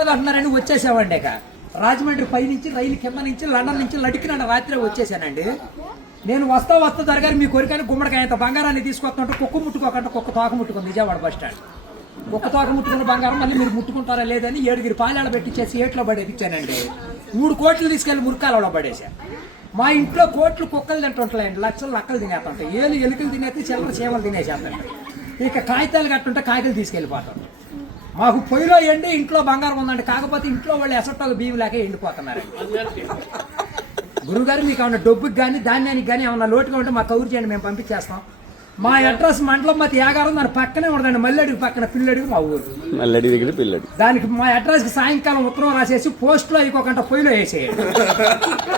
అంటున్నారని వచ్చేసామండి. ఇక రాజమండ్రి పై నుంచి రైలు కింద నుంచి లండన్ నుంచి లడికిన రాత్రి వచ్చేసానండి. నేను వస్తా దొరగారు మీ కోరికని గుమ్మడికాయంత బంగారాన్ని తీసుకొస్తుంటే కుక్క ముట్టుకోకుండా కుక్క తోక ముట్టుకుంది విజయవాడ బస్ స్టాండ్. కుక్క తోక ముట్టుకున్న బంగారం మళ్ళీ మీరు ముట్టుకుంటారా లేదని 7 పాలాలు పెట్టించేసి ఏట్లో పడేపించానండి. 3 కోట్లు తీసుకెళ్లి మురికాలలో పడేశాను. మా ఇంట్లో కోట్లు కుక్కలు తింటుంటాయండి, లక్షలు లక్కలు తినేస్తుంటాయి, ఎలుకలు తినేసి చిల్లర చీమలు తినేసేస్తాయి. ఇక కాగితాలు కట్టుంటే కాగితాలు తీసుకెళ్ళిపోతాం. మాకు పొయ్యిలో ఎండి ఇంట్లో బంగారం ఉందండి, కాకపోతే ఇంట్లో వాళ్ళు ఎసట్టాలు బియ్యం లేక ఎండిపోతున్నారు. గురుగారు మీకు ఏమన్నా డబ్బుకి కానీ ధాన్యానికి కానీ ఏమన్నా లోటుగా ఉంటే మాకు కౌరు చేయండి, మేము పంపించేస్తాం. మా అడ్రస్ మండలం మధ్య యాగారం, దాని పక్కనే ఉండదండి, మల్లెడికి పక్కన పిల్లడికి మా ఊరు. మల్లెడి దగ్గర పిల్లడి దానికి మా అడ్రస్ కి సాయంకాలం ఉత్తరం రాసేసి పోస్ట్ లో అయిపోకుండా పొయ్యిలో వేసేయండి.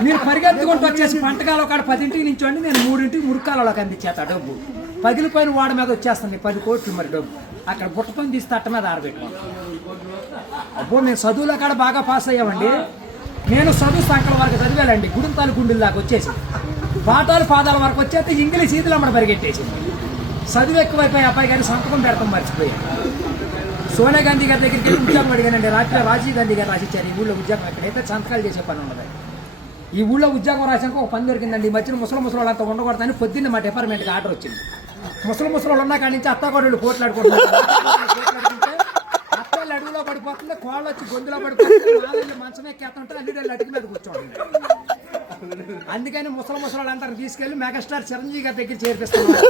మీరు పరిగెత్తుకుంటూ వచ్చేసి పంటకాలం కాడ 10ంటికి నుంచోండి, నేను 3ంటికి మురికాలలోకి అందించేస్తా. డబ్బు పగిలిపోయిన వాడి మీద వచ్చేస్తుంది 10 కోట్లు. మరి డబ్బు అక్కడ బుట్టతో తీసి తట్ట మీద ఆరబెట్టుకోండి. అబ్బో మేము చదువులో కాడ బాగా పాస్ అయ్యామండి. నేను చదువు సంకల వరకు చదివాలండి, గుడింతాలు గుండెల దాకా వచ్చేసి పాఠాలు పాదాల వరకు వచ్చేస్తే ఇంగ్లీష్ ఈదులు అమ్మడ పరిగెట్టేసింది. చదువు ఎక్కువైపోయి అబ్బాయి గారి సంతకం పెడతాం మర్చిపోయాను. సోనియా గాంధీ గారి దగ్గరికి వెళ్ళి ఉద్యోగం అడిగానండి. రాత్రి రాజీవ్ గాంధీ గారు రాసిచ్చారు ఈ ఊళ్ళో ఉద్యోగం, ఎక్కడైతే సంతకాలు చేసే పని ఉండదు. ఈ ఊళ్ళో ఉద్యోగం రాసాక ఒక పని దొరికిందండి. ఈ మధ్యన ముసలి అంతా ఉండకూడదని పొద్దున్న మా డిపార్ట్మెంట్కి ఆర్డర్ వచ్చింది. ముసలి ఉన్న కాడి నుంచి అత్తగోడలు పోట్లాడుకుంటున్నారు. అత్తలు అడుగులో పడిపోతుంది, కోళ్ళు వచ్చి గొంతులో పడిపోతుంది, నాలుగు మంచం ఎక్కేస్తుంటే అల్లుడేళ్ళు అడుగు మీద కూర్చోండి. అందుకని ముసలి తీసుకెళ్లి మెగాస్టార్ చిరంజీవి గారి దగ్గర చేర్పిస్తున్నాం.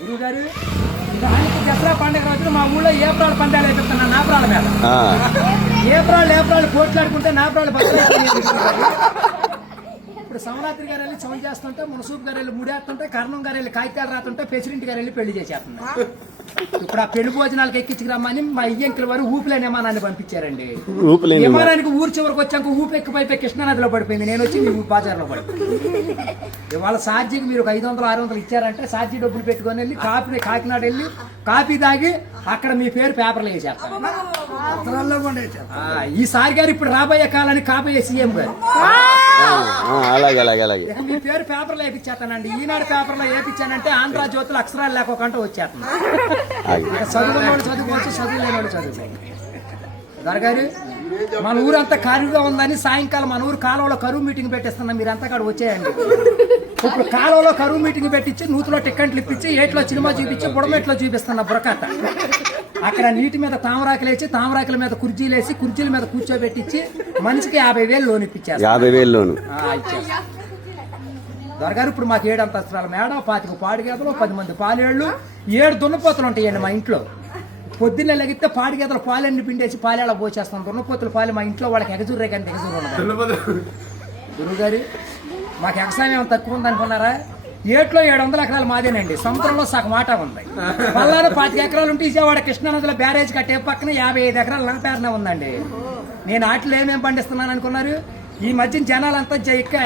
గురువు గారు దసరా పండుగ రోజున మా ఊళ్ళో ఏప్రాలు పందాలు అయిపోతున్నా నాపరాల మీద. ఏప్రాలు పోట్లాడుకుంటే నాపరాలు ఇప్పుడు సమరాత్రి గారు వెళ్ళి చౌన్ చేస్తుంటే, మునసూపు గారు వెళ్ళి ముడేస్తుంటే, కర్ణం గారు వెళ్ళి కాగితాలు రాతుంటే, ప్రెసిడెంట్ గారు వెళ్ళి పెళ్లి చేసేస్తున్నారు. ఇప్పుడు ఆ పెళ్లి భోజనాలకు ఎక్కించుకురమ్మని మా ఇయ్యంకుల వారు ఊపిలేని విమానాన్ని పంపించారండి. విమానానికి ఊరు చివరికి వచ్చాక ఊపి ఎక్కిపోయి కృష్ణానదిలో పడిపోయింది. నేను వచ్చి మీ బజార్లో పడిపోయింది. ఇవాళ ఛార్జీకి మీరు 500-600 ఇచ్చారంటే ఛార్జీ డబ్బులు పెట్టుకొని వెళ్ళి కాకినాడ వెళ్ళి కాఫీ తాగి అక్కడ మీ పేరు పేపర్లు వేసేస్తాను. ఈసారి గారు ఇప్పుడు రాబోయే కాలానికి కాబోయే సీఎం గారు మీ పేరు పేపర్లో వేయించేస్తానండి. ఈనాడు పేపర్లో వేయించానంటే ఆంధ్ర జ్యోతులు అక్షరాలు లేకోకుండా వచ్చేస్తాను. చదువుకున్నవాడు చదువుకోవచ్చు, చదువు లేనివాడు చదువుకోవచ్చు. దొరగారు మన ఊరంతా ఖాళీగా ఉందని సాయంకాలం మన ఊరు కాలువలో కరువు మీటింగ్ పెట్టిస్తున్నాం, మీరంతా కాడ వచ్చేయండి. ఇప్పుడు కాలువలో కరువు మీటింగ్ పెట్టించి నూతులో టిక్కెట్లు ఇప్పించి ఏట్లో సినిమా చూపించి బుడమెట్లో చూపిస్తున్నా బురకట్ట. అక్కడ నీటి మీద తామరాకులు వేసి తామరాకుల మీద కుర్చీలు వేసి కుర్చీల మీద కూర్చోబెట్టించి మనిషికి 50,000 లోన్ ఇప్పించారు. 50,000 లోను దొరగారు ఇప్పుడు మాకు 7 అంతస్తుల మేడ, 25 పాడిగేదలు, 10 మంది పాలేళ్లు, 7 దున్నపోతులు ఉంటాయండి మా ఇంట్లో. పొద్దున్నే లెగితే పాడిగేదలు పాలన్నీ పిండేసి పాలేళ్ళ పోసేస్తాం. దున్నపోతులు పాలు మా ఇంట్లో వాళ్ళకి ఎగజూరే కానీ ఎగజూరు ఉండదు. గురువు గారు మాకు ఎగసాయం తక్కువ ఉందనుకున్నారా? ఏట్లో 700 ఎకరాలు మాదేనండి. సముద్రంలో సగం ఆటా ఉంది. పల్లారు 25 ఎకరాలు ఉంటే విజయవాడ కృష్ణానదిలో బ్యారేజ్ కట్టే పక్కన 55 ఎకరాలు నా పేరునే ఉందండి. నేను ఆటలు ఏమేమి పండిస్తున్నాను అనుకున్నారు? ఈ మధ్య జనాలంతా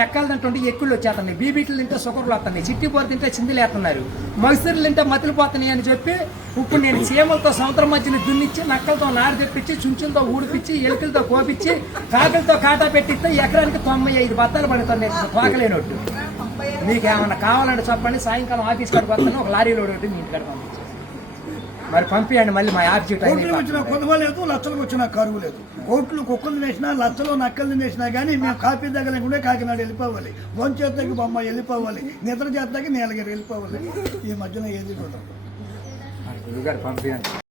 ఎక్కాలంటుంటే ఎక్కుళ్ళు వచ్చేస్తున్నాయి, బీబీట్లు తింటే షుగర్లు వస్తున్నాయి, చిట్టిపోరు తింటే చిందులు వేస్తున్నారు, మగసిరులు తింటే మతులు పోతున్నాయి అని చెప్పి ఇప్పుడు నేను చీమలతో సముద్రం మధ్యన దున్నిచ్చి, నక్కలతో నారు తెప్పించి, చుంచులతో ఊడిపించి, ఎలుకలతో కోపించి, కాకలతో కాటా పెట్టిస్తే ఎకరానికి 95 బత్తాలు పడుతున్నాయి తోకలేనట్టు. మీకేమన్నా కావాలంటే చెప్పండి, సాయంకాలం ఆఫీస్ కాడికి వస్తాను, ఒక లారీలో ఒకటి మీ ఇంటికాడ పంపించాను. మరి పంపించండి. మళ్ళీ మా ఆఫీస్ వచ్చిన కొనుగోలేదు, లచ్చలకు వచ్చిన కరువు లేదు. కోట్లు కుక్కలు వేసినా, లచ్చలు నక్కలు వేసినా కానీ మేము కాఫీ దగ్గర కాకినాడ వెళ్ళిపోవాలి, వంచేతకి బొమ్మ వెళ్ళిపోవాలి, నిద్ర చేతకి నీలగిరి వెళ్ళిపోవాలి. ఈ మధ్యన ఏది కూడా పంపించండి.